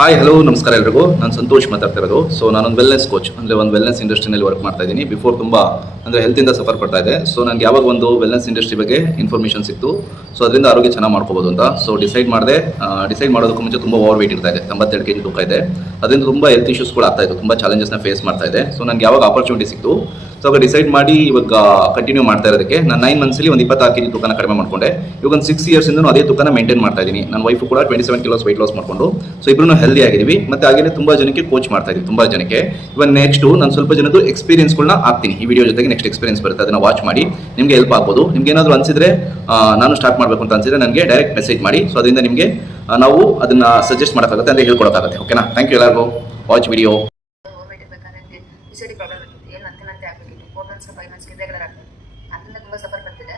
Hi hello ನಮಸ್ಕಾರ ಎಲ್ರಿಗೂ. ನಾನು ಸಂತೋಷ್ ಮಾತಾಡ್ತಿರೋದು. ಸೊ ನಾನೊಂದು ವೆಲ್ನೆಸ್ ಕೋಚ್, ಅಂದರೆ ಒಂದು ವೆಲ್ನೆಸ್ ಇಂಡಸ್ಟ್ರಿನಲ್ಲಿ ವರ್ಕ್ ಮಾಡ್ತಾ ಇದ್ದೀನಿ. ಬಿಫೋರ್ ತುಂಬ ಅಂದರೆ ಹೆಲ್ತಿಂದ ಸಫರ್ ಪಡ್ತಾ ಇದೆ. ಸೊ ನನಗೆ ಯಾವಾಗ ಒಂದು ವೆಲ್ನೆಸ್ ಇಂಡಸ್ಟ್ರಿ ಬಗ್ಗೆ ಇನ್ಫಾರ್ಮೇಷನ್ ಸಿಕ್ತು, ಸೊ ಅದರಿಂದ ಆರೋಗ್ಯ ಚೆನ್ನಾಗಿ ಮಾಡ್ಕೋಬೋದು ಅಂತ. ಸೊ ಡಿಸೈಡ್ ಮಾಡೋದಕ್ಕೂ ಮುಂಚೆ ತುಂಬ ಓವರ್ ವೇಟ್ ಇರ್ತಾ ಇದೆ, 92 kg ತೂಕ ಇದೆ. ಅದರಿಂದ ತುಂಬ ಹೆಲ್ತ್ ಇಶ್ಯೂಸ್ಗಳು ಆಗ್ತಾ ಇತ್ತು, ತುಂಬ ಚಾಲೆಂಜಸ್ನ ಫೇಸ್ ಮಾಡ್ತಾ ಇದೆ. ಸೊ ನನಗೆ ಯಾವಾಗ ಆಪರ್ಚುನಿಟಿ ಸಿಕ್ತು, ಸೊ ಅವಾಗ ಡಿಸೈಡ್ ಮಾಡಿ ಇವಾಗ ಕಂಟಿನ್ಯೂ ಮಾಡ್ತಾ ಇರೋದಕ್ಕೆ ನಾನು 9 ಮಂತ್ಸಲ್ಲಿ ಒಂದು 26 kg ತೂಕನ ಕಡಿಮೆ ಮಾಡ್ಕೊಂಡೆ. ಇವಾಗ ಒಂದು 6 ಇಯರ್ಸಿಂದ ಅದೇ ತೂಕನ ಮೇಂಟೈನ್ ಮಾಡ್ತಾ ಇದ್ದೀನಿ. ನನ್ನ ವೈಫು ಕೂಡ 27 kilos ವೆಯ್ಟ್ ಲಾಸ್ ಮಾಡ್ಕೊಂಡು, ಸೊ ಇಬ್ಬರು ಹೆಲ್ದಿ ಆಗಿದ್ದೀವಿ. ಮತ್ತು ಹಾಗೇನೆ ತುಂಬ ಜನಕ್ಕೆ ಕೋಚ್ ಮಾಡ್ತಾ ಇದ್ದೀವಿ, ತುಂಬ ಜನಕ್ಕೆ. ಇವಾಗ ನೆಕ್ಸ್ಟು ನಾನು ಸ್ವಲ್ಪ ಜನದ್ದು ಎಕ್ಸ್ಪೀರಿಯನ್ಸ್ಗಳನ್ನ ಹಾಕ್ತೀನಿ ಈ ವಿಡಿಯೋ ಜೊತೆಗೆ. ನೆಕ್ಸ್ಟ್ ಎಕ್ಸ್ಪೀರಿಯನ್ಸ್ ಬರುತ್ತೆ, ಅದನ್ನು ವಾಚ್ ಮಾಡಿ, ನಿಮಗೆ ಹೆಲ್ಪ್ ಆಗ್ಬೋದು. ನಿಮ್ಗೆ ಏನಾದರೂ ಅನಿಸಿದ್ರೆ, ನಾನು ಸ್ಟಾರ್ಟ್ ಮಾಡಬೇಕು ಅಂತ ಅನಿಸಿದ್ರೆ ನನಗೆ ಡೈರೆಕ್ಟ್ ಮೆಸೇಜ್ ಮಾಡಿ. ಸೊ ಅದರಿಂದ ನಿಮಗೆ ನಾವು ಅದನ್ನು ಸಜೆಸ್ಟ್ ಮಾಡೋಕ್ಕಾಗುತ್ತೆ, ಅಂದರೆ ಹೇಳ್ಕೊಡೋಕ್ಕಾಗುತ್ತೆ. ಓಕೆನಾ? ಥ್ಯಾಂಕ್ ಯು ಎಲ್ಲರಿಗೂ. Watch video. ಅದರಿಂದ ತುಂಬ ಸಫರ್ ಬರ್ತಿದೆ.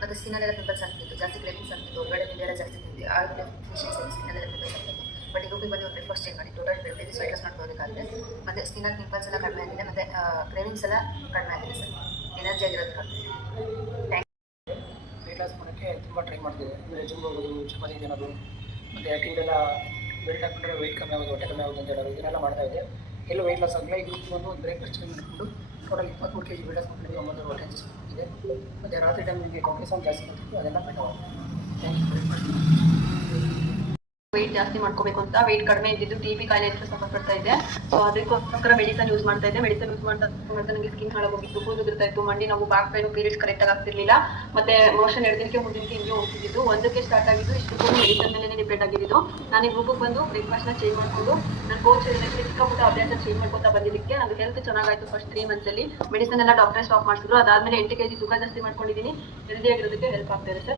ಮತ್ತು ಸ್ಕಿನ್ನಲ್ಲೆಲ್ಲ ಪಿಂಪಲ್ಸ್ ಆಗ್ತಿತ್ತು, ಜಾಸ್ತಿ ಕ್ರೇವಿಂಗ್ಸ್ ಆಗ್ತಿತ್ತು, ಹೊರಗಡೆ ನೀರೆಲ್ಲ ಜಾಸ್ತಿ ತಿಂದು ಆಯುರ್ವೇದ ಫೇಶಿಯಲ್ಸ್ ಸ್ಕಿನ್ನಲ್ಲೆಲ್ಲ ಪಿಂಪಲ್ಸ್ ಆಗ್ತಿತ್ತು. ಬಟ್ ಈಗ ಬಂದು ಒಂದು ಬ್ರೇಕ್ಫಾಸ್ಟ್ ಚೇಂಜ್ ಮಾಡಿ ಟೋಟಲ್ 20 days ವೆಯ್ಟ್ ಲಾಸ್ ಮಾಡ್ಕೋಬೇಕಾಗಿದೆ. ಮತ್ತು ಸ್ಕಿನ್ನಲ್ಲಿ ಪಿಂಪಲ್ಸ್ ಎಲ್ಲ ಕಡಿಮೆ ಆಗಿದೆ, ಮತ್ತು ಕ್ರೇವಿಂಗ್ಸ್ ಎಲ್ಲ ಕಡಿಮೆ ಆಗಿದೆ ಸರ್. ಎನರ್ಜಿ ಆಗಿರೋದಕ್ಕಾಗ್ತದೆ. ವೆಯ್ಟ್ ಲಾಸ್ ಮಾಡೋಕ್ಕೆ ತುಂಬ ಟ್ರೈ ಮಾಡ್ತಿದ್ದೆ. ಅಂದರೆ ಜಿಮ್ ಹೋಗೋದು, ಚಪಾತಿ ತಿನ್ನೋದು, ಮತ್ತು ತಿಂಡೆಲ್ಲ ಬೆಲ್ಟ್ ಹಾಕೊಂಡ್ರೆ ವೆಯ್ಟ್ ಕಮ್ಮಿ ಆಗೋದು, ಹೊಟ್ಟೆ ಕಮ್ಮಿ ಆಗೋದು ಅಂತ ಹೇಳೋದು, ಇದನ್ನೆಲ್ಲ ಮಾಡ್ತಾ ಇದ್ದೆ. ಎಲ್ಲೂ ವೆಯ್ಟ್ ಲಾಸ್ ಆಗಲಿಲ್ಲ. ಈಗ ಒಂದು ಬ್ರೇಕ್ಫಾಸ್ಟ್ ಚೇಂಜ್ ಮಾಡಿಕೊಂಡು ಟೋಟಲ್ 23 kg ವೆಯ್ಟ್ ಲಾಸ್ ಮಾಡಿಕೊಂಡು 9 ಹೊಟ್ಟೆ ಇದೆ. ಮತ್ತು ರಾತ್ರಿ ಟೈಮ್ ನಿಮಗೆ ಕಾಂಪಿಟೇಷನ್ ಜಾಸ್ತಿ ಮಾಡ್ತಿತ್ತು, ಅದೆಲ್ಲ ಬೆಟರ್. ವೆಯ್ಟ್ ಜಾಸ್ತಿ ಮಾಡ್ಕೋಬೇಕು ಅಂತ, ವೆಯ್ಟ್ ಕಡಿಮೆ ಇದ್ದಿದ್ದು TB ಕಾಯಿಲೆ ಅಂತ ಸಫರ್ ಪಡ್ತಾ ಇದೆ. ಸೊ ಅದಕ್ಕೋಸ್ಕರ ಮೆಡಿಸನ್ ಯೂಸ್ ಮಾಡ್ತಾ ಇದ್ದೆ. ಮೆಡಿಸನ್ ಯೂಸ್ ಮಾಡ್ತಾ ನನಗೆ ಸ್ಕಿನ್ ಹಾಳಾಗೋಗಿತ್ತು, ಕೂದಲು ಇರ್ತಾ ಇತ್ತು, ಮಂಡಿ ನೋವು, ಬ್ಯಾಕ್ ಪೇನು, ಪೀರಿಯಡ್ಸ್ ಕರೆಕ್ಟಾಗಿ ಆಗ್ತಿರ್ಲಿಲ್ಲ. ಮತ್ತೆ ಮೋಷನ್ 2 ದಿನಕ್ಕೆ 3 ದಿನಕ್ಕೆ ಹಿಂಗೆ ಹೋಗ್ತಿದ್ದು. ಒಂದಕ್ಕೆ ಸ್ಟಾರ್ಟ್ ಆಗಿದ್ದು, ಇಷ್ಟು ಮೆಡಿಸನ್ ಮೇಲೆ ಡಿಪೆಂಡ್ ಆಗಿದ್ದು. ನಾನು ಈ ಗ್ರೂಪಿಗೆ ಬಂದು ಬ್ರೇಕ್ಫಾಸ್ಟ್ನ ಚೇಂಜ್ ಮಾಡಿಕೊಂಡು ನನ್ನ ಕೋಚ್ ಚಿಕ್ಕಪುಟ್ಟ ಅಭ್ಯಾಸ ಚೇಂಜ್ ಮಾಡ್ಕೊತಾ ಬಂದಿದ್ದಕ್ಕೆ ನನ್ನ ಹೆಲ್ತ್ ಚೆನ್ನಾಗಾಯಿತು. ಫಸ್ಟ್ 3 ಮಂತ್ಸಲ್ಲಿ ಮೆಡಿಸನ್ ಎಲ್ಲ ಡಾಕ್ಟರ್ ಸ್ಟಾಪ್ ಮಾಡಿಸಿದ್ರು. ಅದಾದಮೇಲೆ 8 kg ತೂಕ ಜಾಸ್ತಿ ಮಾಡ್ಕೊಂಡಿದ್ದೀನಿ. ಹೆಲ್ದಿ ಆಗಿರೋದಕ್ಕೆ ಹೆಲ್ಪ್ ಆಗ್ತಾ ಇದೆ ಸರ್.